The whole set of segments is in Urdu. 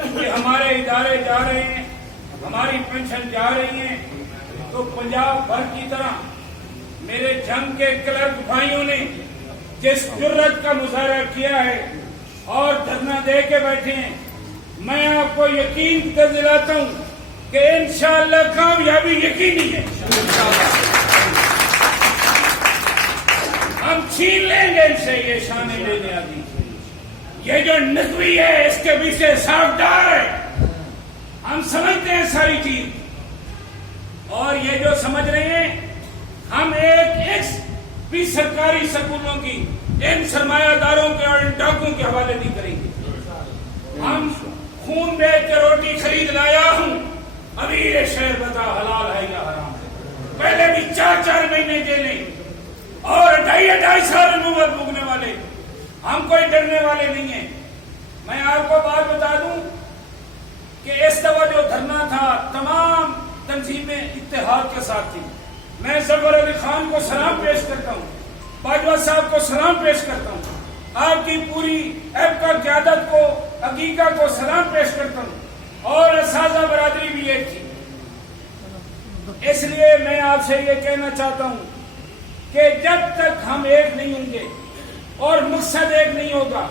کہ ہمارے ادارے جا رہے ہیں، ہماری پینشن جا رہی ہیں، تو پنجاب بھر کی طرح میرے جنگ کے کلرک بھائیوں نے جس جرت کا مظاہرہ کیا ہے اور دھرنا دے کے بیٹھے ہیں، میں آپ کو یقین دلاتا ہوں کہ انشاءاللہ کامیابی یقینی ہے۔ ہم چھین لیں گے ان سے یہ شان لینے آدمی، یہ جو نقوی ہے اس کے پیچھے ساکھدار ہے، ہم سمجھتے ہیں ساری چیز، اور یہ جو سمجھ رہے ہیں ہم ایک بھی سرکاری سکولوں کی ان سرمایہ داروں کے اور ان ڈاکوں کے حوالے نہیں کریں گے۔ ہم خون بیچ کے روٹی خرید لایا ہوں، ابھی یہ شہر بتا حلال ہے یا حرام ہے، پہلے بھی 4 مہینے جیلیں اور 2.5 سال نوبت بھوگنے والے، ہم کوئی ڈرنے والے نہیں ہیں۔ میں آپ کو بات بتا دوں کہ اس دفعہ جو دھرنا تھا تمام تنظیمیں اتحاد کے ساتھ تھی۔ میں ظفر علی خان کو سلام پیش کرتا ہوں، باجوہ صاحب کو سلام پیش کرتا ہوں، آپ کی پوری ایپکا قیادت کو، عقیقہ کو سلام پیش کرتا ہوں، اور اساتذہ برادری بھی ایک تھی۔ اس لیے میں آپ سے یہ کہنا چاہتا ہوں کہ جب تک ہم ایک نہیں ہوں گے اور مقصد ایک نہیں ہوگا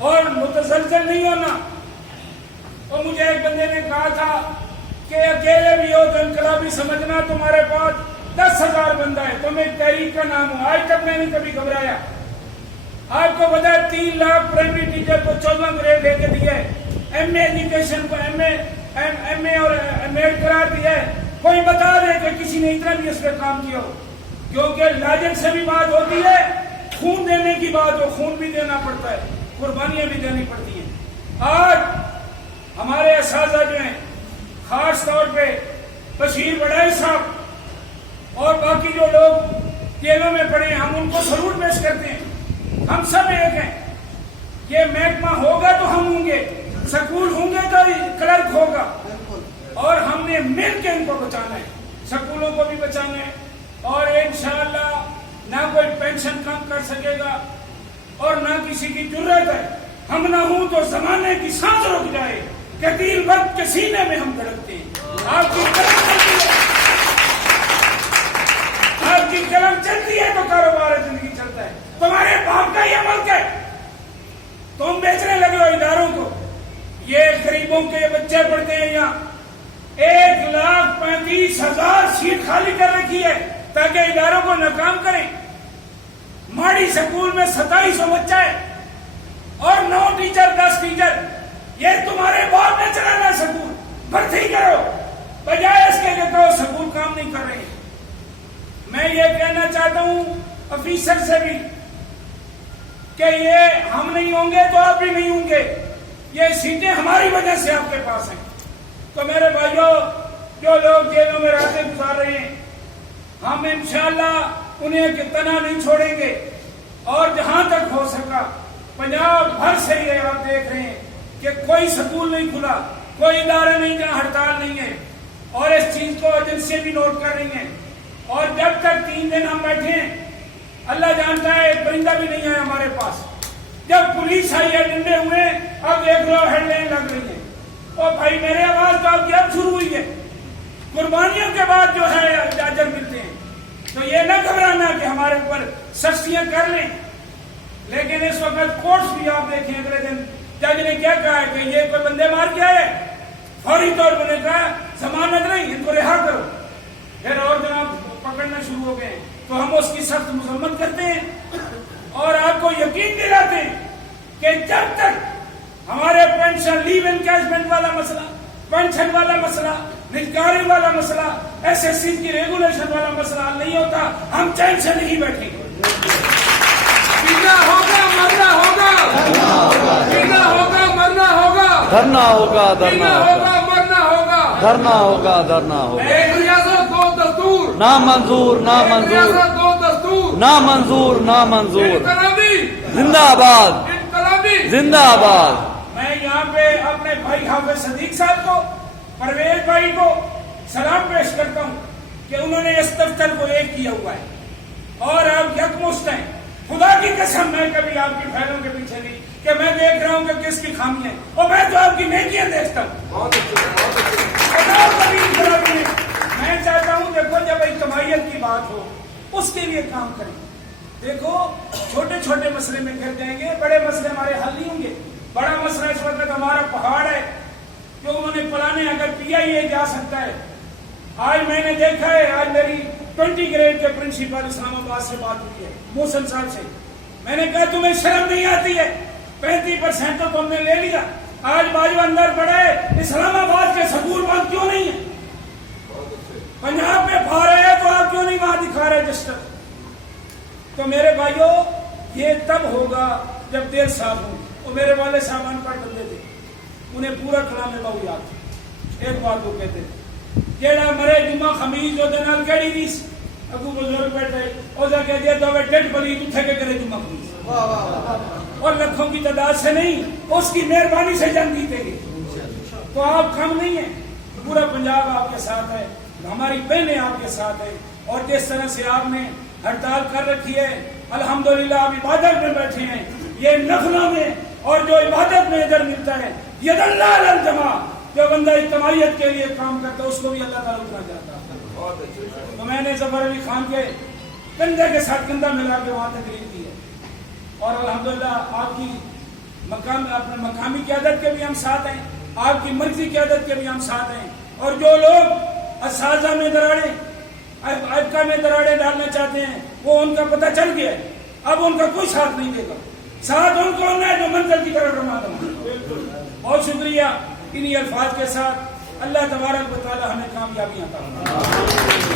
اور متزلزل نہیں ہونا، تو مجھے ایک بندے نے کہا تھا کہ اکیلے بھی ہو تو انقلابی سمجھنا، تمہارے پاس 10,000 بندہ ہے، تمہیں تحریک کا نام ہو۔ آج تک میں نے کبھی گھبرایا۔ آپ کو پتا ہے 3 لاکھ پرائمری ٹیچر کو 14 گریڈ لے کے دیا ہے، ایم اے ایجوکیشن کو ایم اے اور ایڈ قرار دیا ہے۔ کوئی بتا دے کہ کسی نے اتنا بھی اس پہ کام کیا ہو، کیونکہ لاجک سے بھی بات ہوتی ہے، خون دینے کی بات ہو، خون بھی دینا پڑتا ہے، قربانیاں بھی دینی پڑتی ہیں۔ آج ہمارے اساتذہ جو ہیں، خاص طور پہ بشیر بڑائی صاحب اور باقی جو لوگ جیلوں میں پڑے ہیں، ہم ان کو سلوٹ پیش کرتے ہیں۔ ہم سب ایک ہیں، یہ محکمہ ہوگا تو ہم ہوں گے، سکول ہوں گے تو کلرک ہوگا، اور ہم نے مل کے ان کو بچانا ہے، سکولوں کو بھی بچانا ہے، اور انشاءاللہ نہ کوئی پینشن کم کر سکے گا اور نہ کسی کی جرت ہے۔ ہم نہ ہوں تو زمانے کی سانس رک جائے، قتیل وقت کے سینے میں ہم دھڑکتے ہیں۔ آپ کی قلم چلتی ہے، آپ کی قلم چلتی ہے تو کاروبار زندگی چلتا ہے۔ تمہارے باپ کا یہ ملک ہے، تم بیچنے لگے ہو اداروں کو۔ یہ غریبوں کے بچے پڑھتے ہیں یہاں، 1,35,000 سیٹ خالی کر رکھی ہے تاکہ اداروں کو ناکام کریں۔ ماڑی سکول میں 2700 بچہ ہے اور 9 ٹیچر 10 ٹیچر، یہ تمہارے باپ نے چلانا سکول، بھرتی کرو، بجائے اس کے کہ کہو سکول کام نہیں کر رہے۔ میں یہ کہنا چاہتا ہوں افیسر سے بھی کہ یہ ہم نہیں ہوں گے تو آپ بھی نہیں ہوں گے، یہ سیٹیں ہماری وجہ سے آپ کے پاس ہیں۔ تو میرے بھائیوں، جو لوگ جیلوں میں راتیں گزار رہے ہیں، ہم انشاءاللہ انہیں تنہا نہیں چھوڑیں گے، اور جہاں تک ہو سکا پنجاب بھر سے یہ آپ دیکھ رہے ہیں کہ کوئی سکول نہیں کھلا، کوئی ادارہ نہیں جہاں ہڑتال نہیں ہے، اور اس چیز کو ایجنسیاں بھی نوٹ کر رہی ہیں۔ اور جب تک 3 دن ہم بیٹھے ہیں، اللہ جانتا ہے ایک پرندہ بھی نہیں ہے ہمارے پاس۔ جب پولیس آئی ہے، ڈنڈے ہوئے، اب ایک لو ہیڈ لائن لگ رہی ہے۔ اور بھائی میرے آواز تو آپ کی اب شروع ہوئی ہے، قربانیوں کے بعد جو ہے اجر ملتے ہیں، تو یہ نہ گھبرانا کہ ہمارے اوپر سختیاں کر لیں۔ لیکن اس وقت کورٹس بھی آپ دیکھیں، اگلے دن جج نے کیا کہا ہے کہ یہ کوئی بندے مار کے آئے، فوری طور پر نے کہا ضمانت نہیں، ان کو رہا کرو۔ پھر اور جناب پکڑنا شروع ہو گئے، تو ہم اس کی سخت مذمت کرتے ہیں اور آپ کو یقین دلاتے ہیں کہ جب تک ہمارے پینشن لیو انکیشمنٹ والا مسئلہ، پینشن والا مسئلہ، نجکاری والا مسئلہ، ایس ایس سی کی ریگولیشن والا مسئلہ حل نہیں ہوتا، ہم چین سے نہیں بیٹھیں گے۔ جینا ہوگا مرنا ہوگا، جینا ہوگا مرنا ہوگا، دھرنا ہوگا، جینا ہوگا مرنا ہوگا، دھرنا ہوگا، دھرنا ہوگا۔ ایک ریاست 2 دستور، نہ منظور، نہ ایک منظور، ریاست 2 دستور، نہ منظور، نہ منظور۔ انقلابی زندہ آباد، انقلابی زندہ آباد۔ میں یہاں پہ اپنے بھائی حافظ صدیق صاحب کو، پرویز بھائی کو سلام پیش کرتا ہوں کہ انہوں نے اس دفتر کو ایک کیا ہوا ہے اور آپ یکمشت ہیں۔ خدا کی قسم میں کبھی آپ کی فائلوں کے پیچھے نہیں کہ میں دیکھ رہا ہوں کہ کس کی خامی ہے، اور میں تو آپ کی نیکیاں دیکھتا ہوں. بہت اچھے بہت اچھے. بتاؤ کبھی اس طرح میں میں چاہتا ہوں دیکھو جب اجتماعیت کی بات ہو اس کے لیے کام کریں. دیکھو چھوٹے چھوٹے مسئلے میں گر جائیں گے, بڑے مسئلے ہمارے حل نہیں ہوں گے. بڑا مسئلہ اس وقت ہمارا پہاڑ ہے جو انہوں نے پلانے, اگر PIA جا سکتا ہے. آج میں نے دیکھا ہے, آج میری 20 گریڈ کے پرنسپل اسلام آباد سے بات ہوئی ہے, محسن صاحب سے. میں نے کہا تمہیں شرم نہیں آتی ہے؟ 35% تو تم نے لے لیا. آج باجو اندر پڑے, اسلام آباد کے سکول بند کیوں نہیں ہے؟ پنجاب میں پا رہے ہیں تو آپ کیوں نہیں وہاں دکھا رہے جسٹر؟ تو میرے بھائیوں یہ تب ہوگا جب دل صاف ہو. اور میرے والے صاحب ان پڑھ بندے تھے, انہیں پورا کلام باؤ یاد تھا. ایک بات وہ کہتے تھے, جیڑا مرے جمعہ خمیس جو دے نال کیڑی ریس اگو بزرگ بیٹھے او جا کے دے تو ڈیڈ بلی اٹھے کے کرے جمعہ خمیس, اور لکھوں کی تعداد سے نہیں, اس کی مہربانی سے جنگ جیتے گی. تو آپ کم نہیں ہیں, پورا پنجاب آپ کے ساتھ ہے, ہماری بہنیں آپ کے ساتھ ہیں. اور جس طرح سے آپ نے ہڑتال کر رکھی ہے, الحمدللہ آپ عبادت میں بیٹھے ہیں. یہ نفلوں میں اور جو عبادت میں اجر ملتا ہے, ید اللہ الجماع, جو بندہ اجتماعیت کے لیے کام کرتا ہے اس کو بھی اللہ تعالیٰ اتنا جاتا ہے. بہت اچھے. تو میں نے ظفر علی خان کے کندھے کے ساتھ کندھا ملا کے وہاں تقریر کی ہے. اور الحمدللہ آپ کی اپنے مقامی قیادت کے بھی ہم ساتھ ہیں, آپ کی مرکزی قیادت کے بھی ہم ساتھ ہیں. اور جو لوگ اساتذہ میں دراڑیں, ابقا میں دراڑیں ڈالنا چاہتے ہیں, وہ ان کا پتہ چل گیا ہے. اب ان کا کوئی ساتھ نہیں دے گا. ساتھ ان کو ہونا ہے جو منزل کی طرف روانا ہے. بہت شکریہ. انہی الفاظ کے ساتھ اللہ تبارک و تعالی ہمیں کامیابی عطا فرمائے.